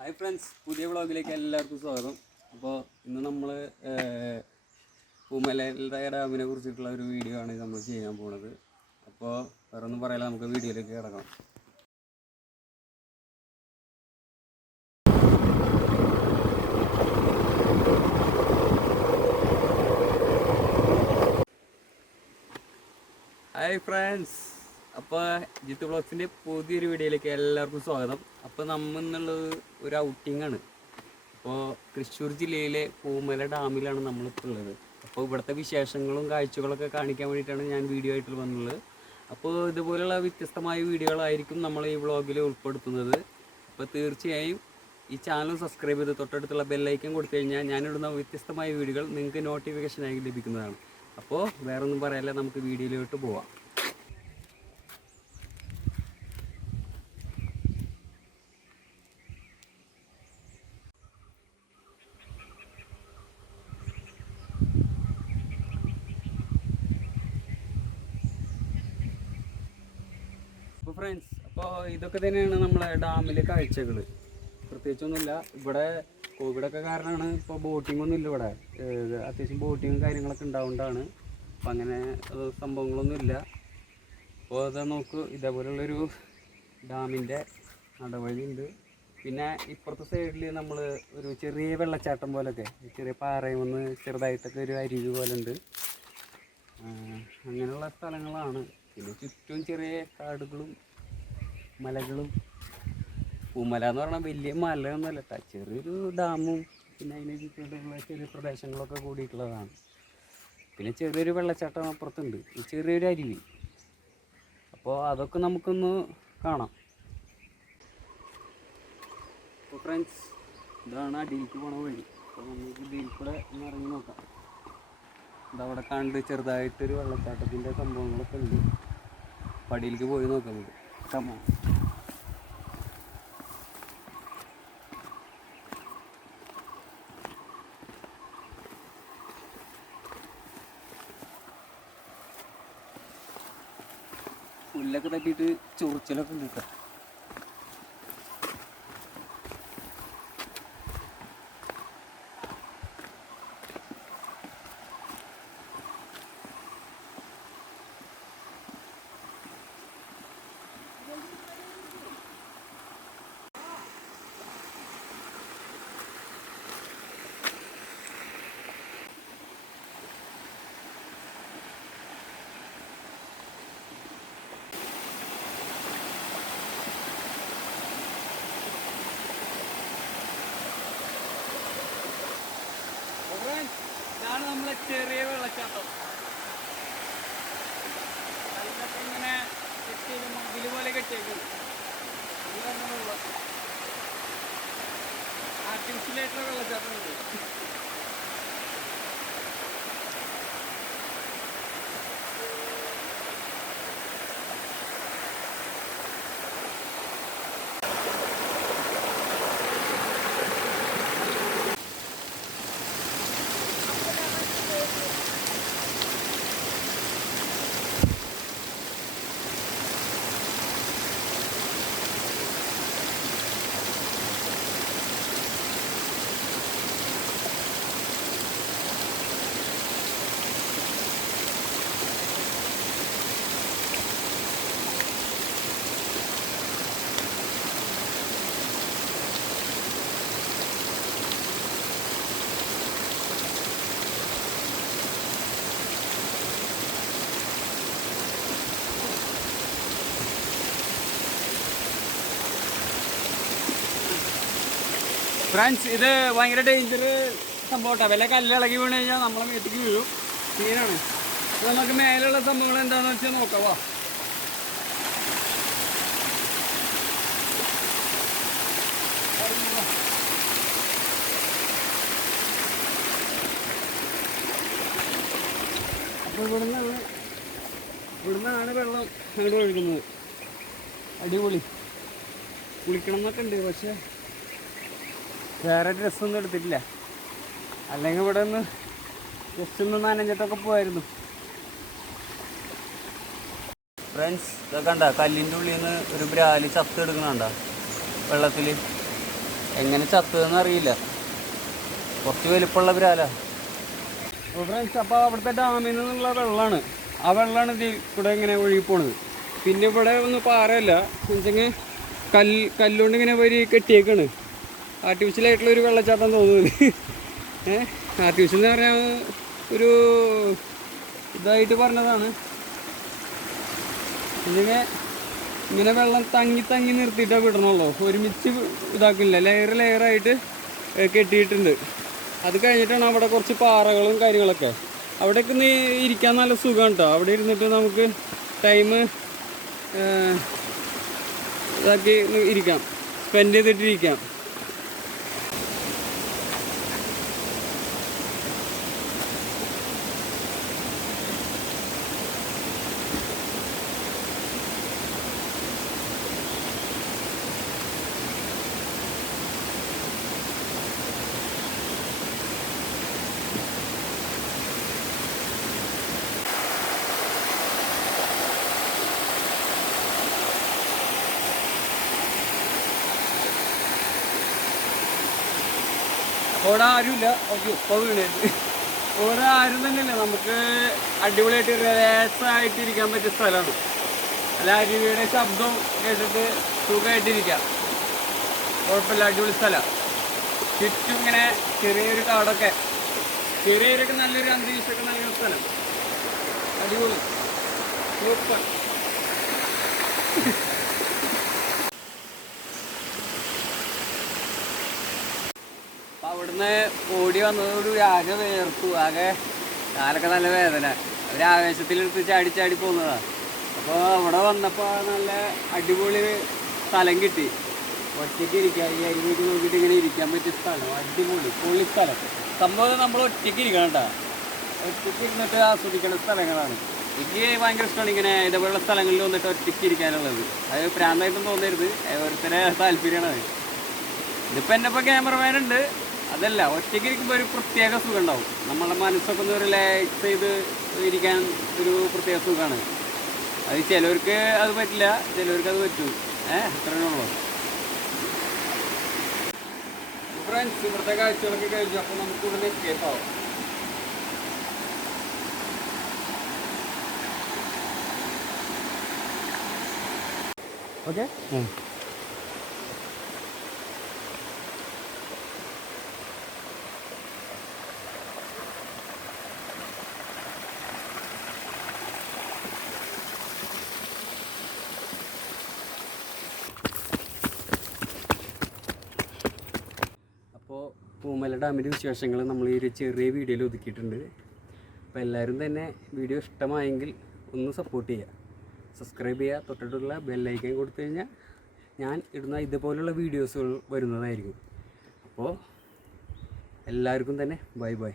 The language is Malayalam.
ഹായ് ഫ്രണ്ട്സ്, പുതിയ വ്ളോഗിലേക്ക് എല്ലാവർക്കും സ്വാഗതം. അപ്പോൾ ഇന്ന് നമ്മൾ പൂമലയുടെ ഡാമിനെ കുറിച്ചിട്ടുള്ള ഒരു വീഡിയോ ആണ് നമ്മൾ ചെയ്യാൻ പോകുന്നത്. അപ്പോൾ വേറെ ഒന്നും പറയാതെ നമുക്ക് വീഡിയോയിലേക്ക് കിടക്കാം. ഹായ് ഫ്രണ്ട്സ്, അപ്പോൾ ജിത്ത് വ്ളോഗ്സിൻ്റെ പുതിയൊരു വീഡിയോയിലേക്ക് എല്ലാവർക്കും സ്വാഗതം. അപ്പോൾ നമ്മൾ എന്നുള്ളത് ഒരു ഔട്ടിംഗ് ആണ്. അപ്പോൾ തൃശ്ശൂർ ജില്ലയിലെ പൂമല ഡാമിലാണ് നമ്മളിപ്പോൾ ഉള്ളത്. അപ്പോൾ ഇവിടുത്തെ വിശേഷങ്ങളും കാഴ്ചകളൊക്കെ കാണിക്കാൻ വേണ്ടിയിട്ടാണ് ഞാൻ വീഡിയോ ആയിട്ട് വന്നുള്ളത്. അപ്പോൾ ഇതുപോലുള്ള വ്യത്യസ്തമായ വീഡിയോകളായിരിക്കും നമ്മൾ ഈ വ്ളോഗിൽ ഉൾപ്പെടുത്തുന്നത്. അപ്പോൾ തീർച്ചയായും ഈ ചാനൽ സബ്സ്ക്രൈബ് ചെയ്ത് തൊട്ടടുത്തുള്ള ബെല്ലൈക്കൻ കൊടുത്തു കഴിഞ്ഞാൽ ഞാനിടുന്ന വ്യത്യസ്തമായ വീഡിയോകൾ നിങ്ങൾക്ക് നോട്ടിഫിക്കേഷനായി ലഭിക്കുന്നതാണ്. അപ്പോൾ വേറൊന്നും പറയാല്ല, നമുക്ക് വീഡിയോയിലോട്ട് പോവാം. അപ്പോൾ ഫ്രണ്ട്സ്, അപ്പോൾ ഇതൊക്കെ തന്നെയാണ് നമ്മളെ ഡാമിലെ കാഴ്ചകൾ. പ്രത്യേകിച്ചൊന്നുമില്ല. ഇവിടെ കോവിഡൊക്കെ കാരണമാണ് ഇപ്പോൾ ബോട്ടിംഗ് ഒന്നും ഇല്ല ഇവിടെ. അത്യാവശ്യം ബോട്ടിങ്ങും കാര്യങ്ങളൊക്കെ ഉണ്ടാവുകൊണ്ടാണ്. അപ്പം അങ്ങനെ സംഭവങ്ങളൊന്നുമില്ല. അപ്പോൾ അത് നോക്കൂ, ഇതേപോലുള്ളൊരു ഡാമിൻ്റെ നടവഴി ഉണ്ട്. പിന്നെ ഇപ്പുറത്തെ സൈഡിൽ നമ്മൾ ഒരു ചെറിയ വെള്ളച്ചാട്ടം പോലൊക്കെ, ചെറിയ പാറയും ഒന്ന് ചെറുതായിട്ടൊക്കെ ഒരു അരുവി പോലെ ഉണ്ട്. അങ്ങനെയുള്ള സ്ഥലങ്ങളാണ്. പിന്നെ ചുറ്റും ചെറിയ കാടുകളും മലകളും. പൂമല എന്ന് പറഞ്ഞാൽ വലിയ മലയൊന്നുമല്ല കേട്ടോ, ചെറിയൊരു ഡാമും പിന്നെ അതിന് ചുറ്റുമുള്ള ചെറിയ പ്രദേശങ്ങളൊക്കെ കൂടിയിട്ടുള്ളതാണ്. പിന്നെ ചെറിയൊരു വെള്ളച്ചാട്ടം അപ്പുറത്തുണ്ട്, ചെറിയൊരു അരുവി. അപ്പോൾ അതൊക്കെ നമുക്കൊന്ന് കാണാം. അപ്പോൾ ഫ്രണ്ട്സ്, ഇതാണ് അടിയിലേക്ക് പോണ വഴി. അപ്പോൾ നമുക്ക് ഇതിൽ കൂടെ ഒന്ന് ഇറങ്ങി നോക്കാം. ഇതവിടെ കണ്ട് ചെറുതായിട്ടൊരു വെള്ളച്ചാട്ടത്തിൻ്റെ സംഭവങ്ങളൊക്കെ ഉണ്ട്. പടിയിലേക്ക് പോയി നോക്കാം നമുക്ക്. കമോ പുല്ലൊക്കെ തട്ടിയിട്ട് ചൊറിച്ചിലൊക്കെ ഉണ്ട് കേട്ടോ. ഇതാണ് നമ്മളെ ചെറിയ വെള്ളച്ചാട്ടം. അതിനൊക്കെ ഇങ്ങനെ കെട്ടിയത് മതിൽ പോലെ കെട്ടിയേക്കും. ഇത് പറഞ്ഞ വെള്ളം ആർട്ടിഫിഷ്യലായിട്ടുള്ള വെള്ളച്ചാട്ടം ഉണ്ട്. ഫ്രണ്ട്സ്, ഇത് ഭയങ്കര ഡേഞ്ചർ സംഭവം. വല്ല കല്ലിളകി വീണ് കഴിഞ്ഞാൽ നമ്മളെ മേത്തേക്ക് വീഴും. സീനാണ്. നമുക്ക് മേലുള്ള സംഭവങ്ങൾ എന്താണെന്ന് വെച്ചാൽ നോക്കാം. വാ, അപ്പോൾ ഇവിടുന്നാണ് വെള്ളം അങ്ങോട്ട് ഒഴുകുന്നത്. അടിപൊളി. കുളിക്കണം എന്നൊക്കെ ഉണ്ട്, പക്ഷേ വേറെ ഡ്രസ്സൊന്നും എടുത്തിട്ടില്ല. അല്ലെങ്കിൽ ഇവിടെ ഒന്ന് ജസ്റ്റ് ഒന്ന് നനഞ്ഞിട്ടൊക്കെ പോയായിരുന്നു. ഫ്രണ്ട്സ്, ഇതൊക്കെ കണ്ട കല്ലിൻ്റെ ഉള്ളിൽ നിന്ന് ഒരു ബ്രാലി ചത്ത് എടുക്കണണ്ട വെള്ളത്തിൽ. എങ്ങനെ ചത്തതെന്ന് അറിയില്ല. കുറച്ച് വലിപ്പമുള്ള ബ്രാല. അപ്പോൾ ഫ്രണ്ട്സ്, അപ്പോൾ അവിടുത്തെ ഡാമിൽ നിന്നുള്ള വെള്ളമാണ്. ആ വെള്ളമാണ് ഇത് ഇവിടെ ഇങ്ങനെ ഒഴുകി പോണത്. പിന്നെ ഇവിടെ ഒന്നും പാറയല്ല, എന്നുവെച്ചെങ്കിൽ കല്ലുകൊണ്ട് ഇങ്ങനെ വരി കെട്ടിയേക്കാണ്. ആർട്ടിഫിഷ്യലായിട്ടുള്ളൊരു വെള്ളച്ചാട്ടം തോന്നുന്നത്. ആർട്ടിഫിഷ്യൽ എന്ന് പറഞ്ഞാൽ ഒരു ഇതായിട്ട് പറഞ്ഞതാണ്. ഇങ്ങനെ വെള്ളം തങ്ങി നിർത്തിയിട്ടാണ് വിടണമല്ലോ, ഒരുമിച്ച് ഇതാക്കില്ല. ലെയറായിട്ട് കെട്ടിയിട്ടുണ്ട്. അത് കഴിഞ്ഞിട്ടാണ് അവിടെ കുറച്ച് പാറകളും കാര്യങ്ങളൊക്കെ. അവിടെയൊക്കെ ഒന്ന് ഇരിക്കാൻ നല്ല സുഖമാണ് കേട്ടോ. അവിടെ ഇരുന്നിട്ട് നമുക്ക് ടൈം ഇതാക്കി ഇരിക്കാം, സ്പെൻഡ് ചെയ്തിട്ടിരിക്കാം. അവിടെ ആരുമില്ല. ഓക്കെ, ഇപ്പോൾ വീണത് ഇവിടെ ആരും തന്നെയല്ല. നമുക്ക് അടിപൊളിയായിട്ട് രസമായിട്ട് ഇരിക്കാൻ പറ്റിയ സ്ഥലമാണ്. അല്ല, അരുവിയുടെ ശബ്ദം കേട്ടിട്ട് സുഖമായിട്ടിരിക്കാം. കുഴപ്പമില്ല, അടിപൊളി സ്ഥലം. ചുറ്റും ഇങ്ങനെ ചെറിയൊരു കാടൊക്കെ, ചെറിയൊക്കെ നല്ലൊരു അന്തരീക്ഷമൊക്കെ നല്ലൊരു സ്ഥലം. അടിപൊളി, സൂപ്പർ. അപ്പം അവിടുന്ന് ഓടി വന്നതോടുകൂടി ആകെ വേർത്തു, ആകെ കാലൊക്കെ നല്ല വേദന. ഒരാവേശത്തിലെടുത്ത് ചാടി പോകുന്നതാണ്. അപ്പോൾ അവിടെ വന്നപ്പോൾ നല്ല അടിപൊളി സ്ഥലം കിട്ടി. ഒറ്റയ്ക്ക് ഇരിക്കാം, ഈ അരുവിക്ക് നോക്കിയിട്ട് ഇങ്ങനെ ഇരിക്കാൻ പറ്റിയ സ്ഥലം. അടിപൊളി പൊളി സ്ഥലം. സംഭവം നമ്മൾ ഒറ്റയ്ക്ക് ഇരിക്കണം കേട്ടോ. ഒറ്റയ്ക്ക് ഇരുന്നിട്ട് ആസ്വദിക്കേണ്ട സ്ഥലങ്ങളാണ്. എനിക്ക് ഭയങ്കര ഇഷ്ടമാണ് ഇങ്ങനെ ഇതേപോലുള്ള സ്ഥലങ്ങളിൽ വന്നിട്ട് ഒറ്റയ്ക്ക് ഇരിക്കാനുള്ളത്. അത് പ്രാന്തായിട്ടും തോന്നരുത്, ഓരോരുത്തരെ താല്പര്യമാണ്. ഇതിപ്പോൾ എൻ്റെ ഇപ്പോൾ ക്യാമറമാനുണ്ട്, അതല്ല, ഒറ്റയ്ക്ക് ഇരിക്കുമ്പോൾ ഒരു പ്രത്യേക സുഖം ഉണ്ടാവും. നമ്മളുടെ മനസ്സൊക്കെ ഒന്ന് റിലാക്സ് ചെയ്ത് ഇരിക്കാൻ ഒരു പ്രത്യേക സുഖമാണ്. അത് ചിലവർക്ക് അത് പറ്റില്ല, ചിലവർക്ക് അത് പറ്റും. അത്രയേ ഉള്ളൂ. ഫ്രണ്ട്സ്, ഇവിടുത്തെ കാഴ്ചകളൊക്കെ കഴിച്ചു. അപ്പോൾ നമുക്ക് ഇവിടെ എസ്കേപ്പ് ആവും. ഓക്കെ. അപ്പോൾ പൂമല ഡാമിൻ്റെ വിശേഷങ്ങൾ നമ്മൾ ഈ ഒരു ചെറിയ വീഡിയോയിൽ ഒതുക്കിയിട്ടുണ്ട്. അപ്പോൾ എല്ലാവരും തന്നെ വീഡിയോ ഇഷ്ടമായെങ്കിൽ ഒന്ന് സപ്പോർട്ട് ചെയ്യുക, സബ്സ്ക്രൈബ് ചെയ്യുക, തൊട്ടിട്ടുള്ള ബെല്ലൈക്കൻ കൊടുത്തു കഴിഞ്ഞാൽ ഞാൻ ഇടുന്ന ഇതുപോലുള്ള വീഡിയോസുകൾ വരുന്നതായിരിക്കും. അപ്പോൾ എല്ലാവർക്കും തന്നെ ബൈ ബൈ.